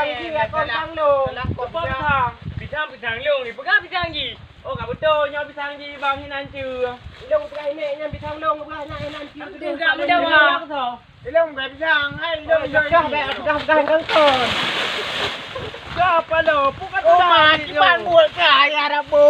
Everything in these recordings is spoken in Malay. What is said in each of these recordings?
pisang kira pisang long. Pisang long ni pegang pisang ji. Oh enggak betul nyo pisang ji bang hinan chưa. Long pegang ini nya pisang long pegang nak hinan ciu Aku enggak mudah bang. Long pegang pisang hai long dah pegang kangkon. Siapa lo? Bukan oh mati pan buat kaya rabu.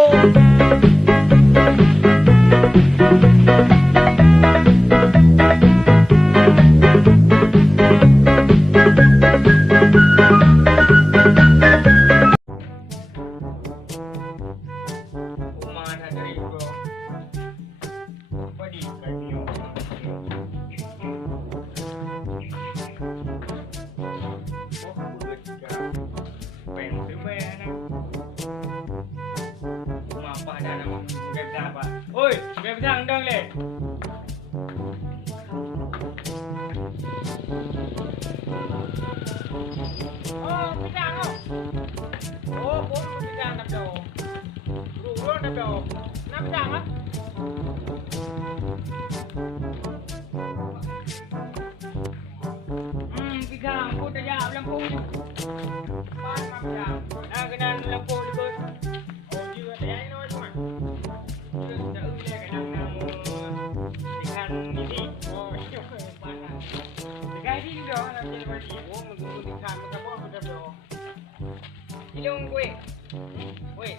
Ôi, về thằng đơn lệ. Pisang không? Ồ, 4 pisang đập đầu. Đủ luôn đập đầu. 5 pisang á. Pisang, cô đã dạo làm cung. 3 pisang. Nah, kena làm cung đi bớt. Ồ, chưa để nói đúng không? Ilung gue, weh,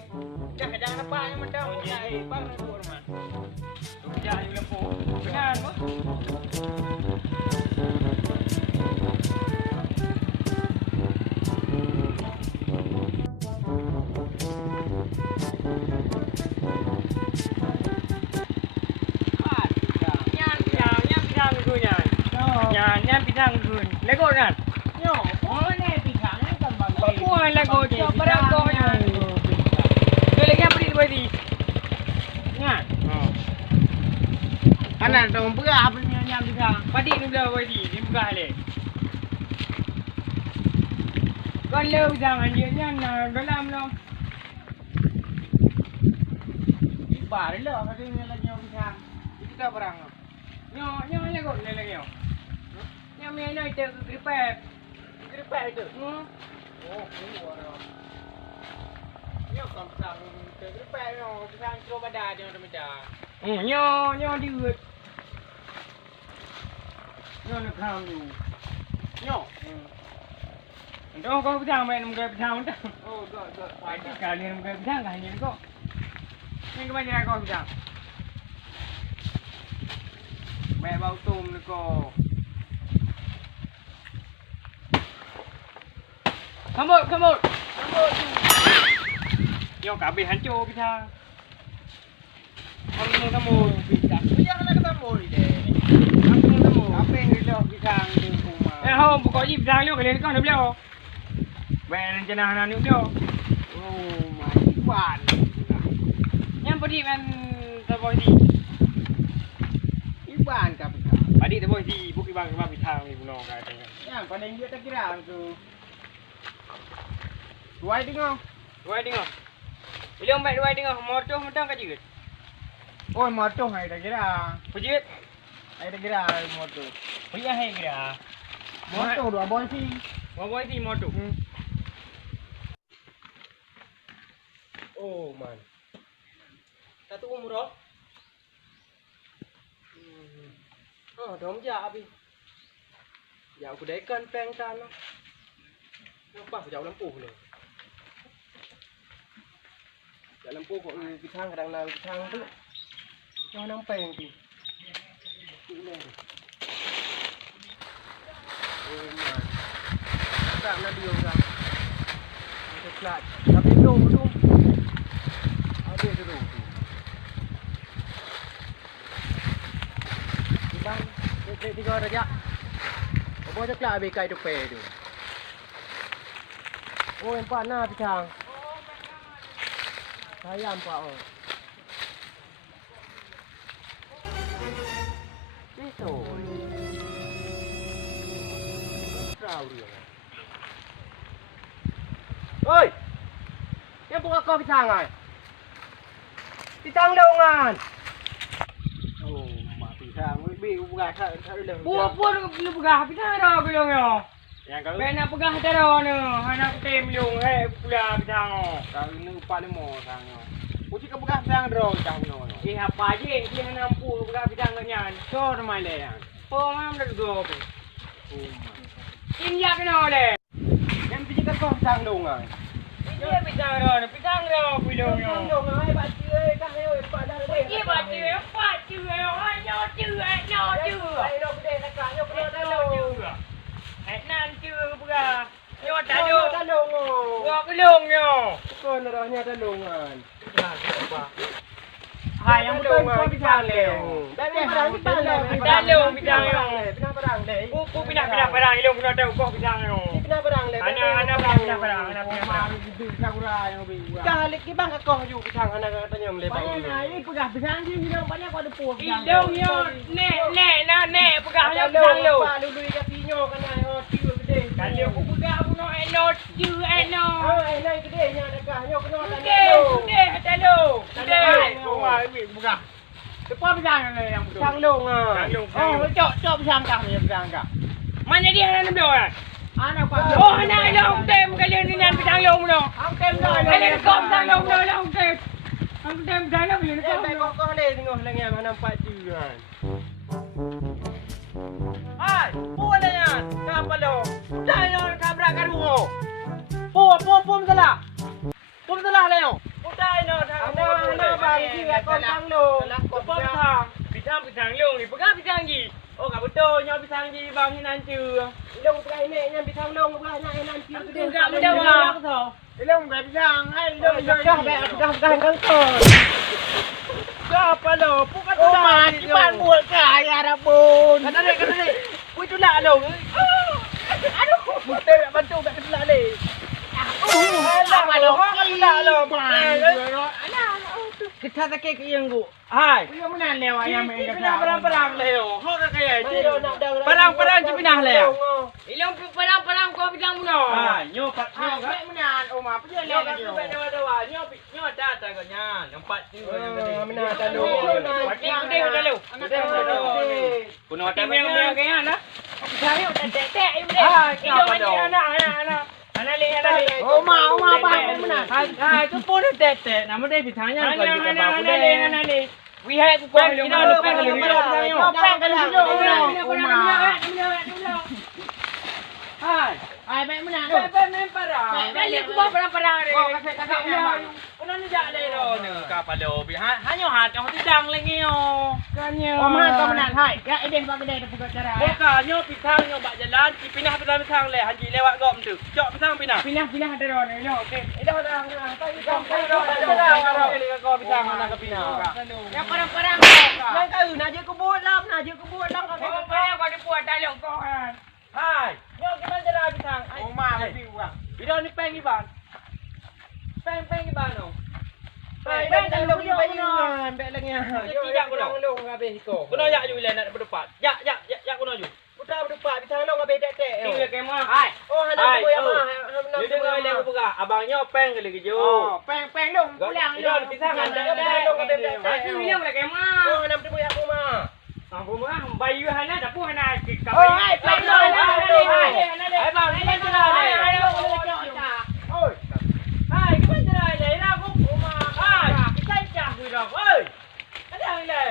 jangan apa yang mendang, jadi bang nak buat mana? Jangan ilung po, benar mo? Nyan pisang gun, lego kan? Yo, mana pisang ni kan bang? Bukan lego, coba kau nyan. Kau lagi apa di bawah? Nyan. Kanan dong buka apa nyan pisang? Padi ni bawah di, ni buka le. Kau leu jangan nyan dalam lo. Ibar lo, katanya lagi nyan pisang. Kita berang. Nyo lego le lagi yo. Yang mana itu gripet itu. Oh, kuat. Nyo kam pisang gripet nyo pisang coba dah jangan dah. Nyo diut. Nyo nak kam tu. Nyo. Dah kau pisang main muka pisang dah. Oh, got. Pagi kali muka pisang kan ni kau. Ni kemana kau pisang? Mẹ bao tôm nữa cô. Come on. Yo cả bị hắn chô cái thang. Kamu pisang. Jangan nak ketemu ni deh. Kamu. Apa yang dia pisang di rumah? Không, có gì pisang luôn cái này con được đâu. Về trên nào nào nữa đâu. Oh my god. Yang body man terboy di. Iban ka pisang. Body terboy di, bukan bang pisang ni puno katanya. Yang paling dia tak kira tu. Dua tengok. Bila mak dua tengok motor mentang ka jerit. Oh motor hai tak kira. Pujit. Hai tak kira motor. Punya hai kira. Motor dua boy sih. Bawa si motor. Oh man. Satu umur oh. Oh, dom ja abi. Ya aku dah ikan peng tanah. Nampak jauh lampu ni. Dalam pokok ni pisang kadang-kadang pisang tu. Jangan nampak yang tu. Ini. Oh man. Tak nak dia orang. Ada plat. Tapi tu. Ada tu. Bang, tiga raja. Apa cakap habis kai tu pe tu. Oh, empat na pisang. Sayang pak oh. Itu. Tahu dia. Oi. Yang buka kau pisang ai? Pisang daungan. Oh, mak pisang. Bi buka tak le. Buat lu buka pisang dah bilang yo. Yang kau. Nak pegah taro ni. Anak tem yung pula bidang. Kau ni upah lemo sang. Uci kau bekas sang ro cang no. Apa je dia nampu pegah bidang nyan. So ramai le yang. Oh mam dah go. India kena le. Yang biji kau sang dong ah. Dia bidang ro pilong yo. Sang dong ai bat cie kah oi pada le. Dia baca ayo chưa. Ai lo gede nak kah yo kena dah lo. Nan chưa pegah. Yo tak Dah ada. dong. Gua pelong yo. Kau narahnya dah dongan. Hai yang betul kau bidang le. Bidang Bidang yo. Pindah barang le. Ku pindah barang ilong kena tahu kau bidang yo. Pindah barang le. Anak pindah barang. Kalik ki bang kau ju pitang anak tanya le bang. Ini pegah bidang je ilong banyak kau ada puak. Ilong yo. Nek pegah yo bidang yo. Lulu ka pinyo kana ho tiu gede. Kalau aku pegah aku no enot je enot. Ai nai gede nya dekah nyo kena Sudah lo. buka. Cepat bidang yang betul. Sang long ah. Oh, cok bidang kah ni bidang kah. Mana dia anak dia orang? Anak pak. Oh, anak long tem kalian ni nan bidang long no. Ang tem dah. Kalian kau bidang long no long tem. Ang tem bidang long ni kau. Kau le tengok lengan nampak tu kan. Hai, puan yan. Kapa lo? Dai no kabra karu. Pum salah. Pum salah le yo. Dai no ana bang ki kau sang lo. Kau bidang. Bidang long ni pegah bidang ji. Oh, kau betul nyo pisang ji bang ni nanti. Ilong perai mek nya pisang long belah nak nanti gede. Enggak mudah wah. Ilong berai pisang, hai ilong dah mek dah kan kon. Siapa lo? Bukan tu dah. Kipan buat kaya rabun. Kata dek. Kui tu lah lo. Aduh, betul nak bantu kat tu lah le. Alah lo. Alah lo. Kita tak kek yang gu. Hai. Dia mana lewat yang main kata. Perang le yo. Ho ka kaya. Perang cipinah le. Ilong perang kau bidang muno. Ha, nyo pat nyo Ah, ka. mek menan oma apa dia Nyo ka lewat tu dia. dawa. Nyo data ka nya. Nampak tu mina ta lo. Pati gede dah lu. Kuno Pati yang kaya lah. Cari udah tek ini. Ah, Ilong siapa ni dong? anak. Anak le. Oma apa mana? Hai, tu pun tete. Nama dia bitanya kau juga babu deh. Anak le. We have to go. Kita ada pen lagi. Hai. Ai baik mana? Pen parah. Balik aku bawa perang-perang ni. Kau kasi kakak memang. Kuno ni jak le lo ni kapal lo. Hanyo hat yang tidang lagi yo. Kanyo. Oh, mana kau menang? Hai. Ya ini bagi dia pukul cara. Bukan, nyo pisang nyo bak jalan, pindah pisang le, haji lewat gom tu. Cok pisang pindah. Pindah ada orang ni. Okey. Dah. Kau pisang nak ke pindah. Yang perang-perang. Nang kau nak je kebut lam kau. Kau perang kau dibuat taluk kau kan. Hai, nyo kita jalan pisang. Oh, mah lebih buang. Bila ni peng bang. Peng bang no. Hai, dah long ni peng. Bek lagi. Tidak kuno long habis ko. Kuno yak ju le nak berdepat. Ya kuno ju. Putar berdepat pisang long habis tek. Ini kemah. Hai. Oh, hendak tu ya mah. Dia dengar le buka. Abangnya peng lagi ju. Oh, Peng long pulang. Ini pisang ada long habis tek. Aku bilang dah kemah. Oh, hendak tu ya aku mah. Aku mah bayu hana dah pun hana. Oh, hai, peng long. Hai, bang, ni kan jalan le. Oi. Hai, kita jalan le. Lah aku rumah. Hai, kita cah tu dah. Oi. Ada ang le.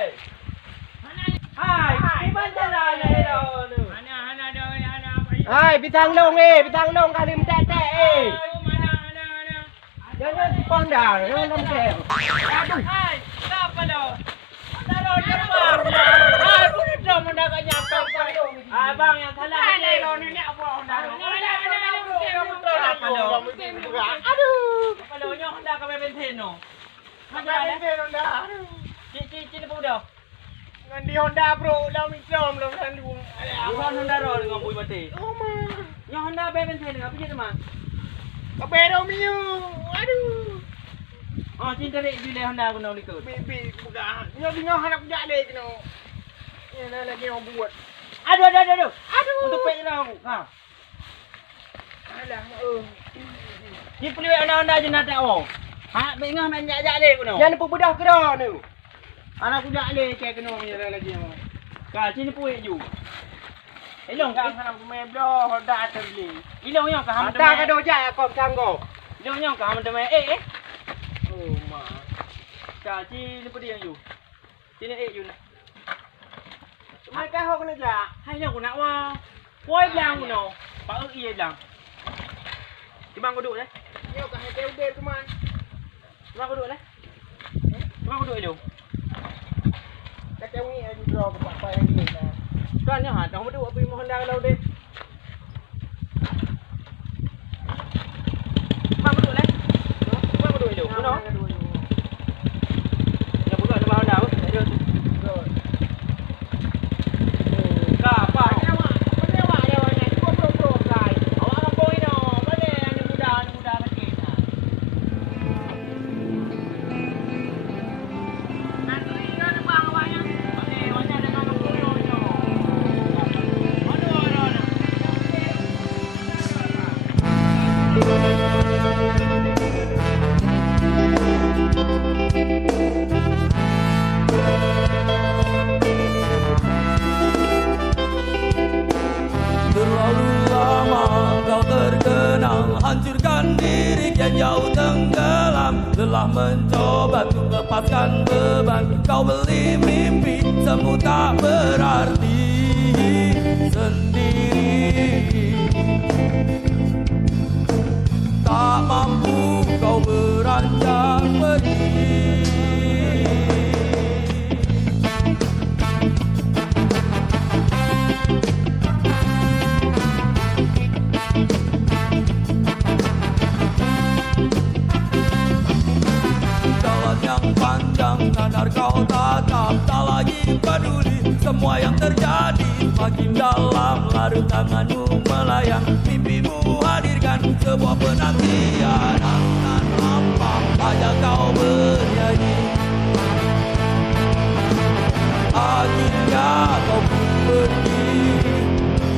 Hai, kita jalan le dah nu. Hana dah hana. Hai, pitang long kali tek Hana. Jangan pon dah, jangan tek. Hai, apa dah? Taruh depan. Hai, pun dah mendak nyampe. Abang yang salah. Hai, lo ni apa dah? Aduh. Kalau nyo hendak ke bensin no. Ada bensin dah. Cik pun dah. Dengan di Honda bro, dah mikrom lo kan dulu. Bukan Honda ro dengan bui mati. Oh mah. Nyo Honda bensin dengan apa je mah? Kabero miu. Aduh. Oh, cinta dek bila Honda guna ikut. Bibi buka. Nyo bingung hendak jak dek kena. Ini lagi orang buat. Aduh. Untuk pek dah. Ha. Alah, Ni perlu Honda je nak tak oh. Ha, bengah main jak le guna. Jangan lupa bedah ke dah tu. Anak aku jak le ke kena punya lagi. Ka sini puik ju. Elong kan anak aku main dah Honda terbeli. Ilong yang kaham Tak ada dojak kau canggo. Ilong yang kaham teman Oh ma. Caci ni pada yang you. Sini you nak. Mai cái hông này dạ. Hai yang aku nak wah. Woi bilang aku no. Pak iya bilang. Cuma aku duduk deh. Nhiều cả hai đều của mày. Cuma aku duduk deh. Cuma aku duduk dulu. Cái kéo nghĩ anh rồi của bạn bay anh gì nè. Tuan yang hạt không duduk api mohon dah lâu đi. Cuma aku duduk deh. Cuma aku duduk dulu. Mana? Yang buka tu bahan dah. Ada tu. Rồi. Apa? Terlalu lama kau terkenang, hancurkan diri kian jauh tenggelam. Telah mencoba untuk lepaskan beban, kau beli mimpi semu tak berarti sendiri. Tak mampu kau beranjak pergi. Yang panjang nadar kau tatap, tak lagi peduli semua yang terjadi. Makin dalam larut tanganmu melayang, mimpimu hadirkan sebuah penantian.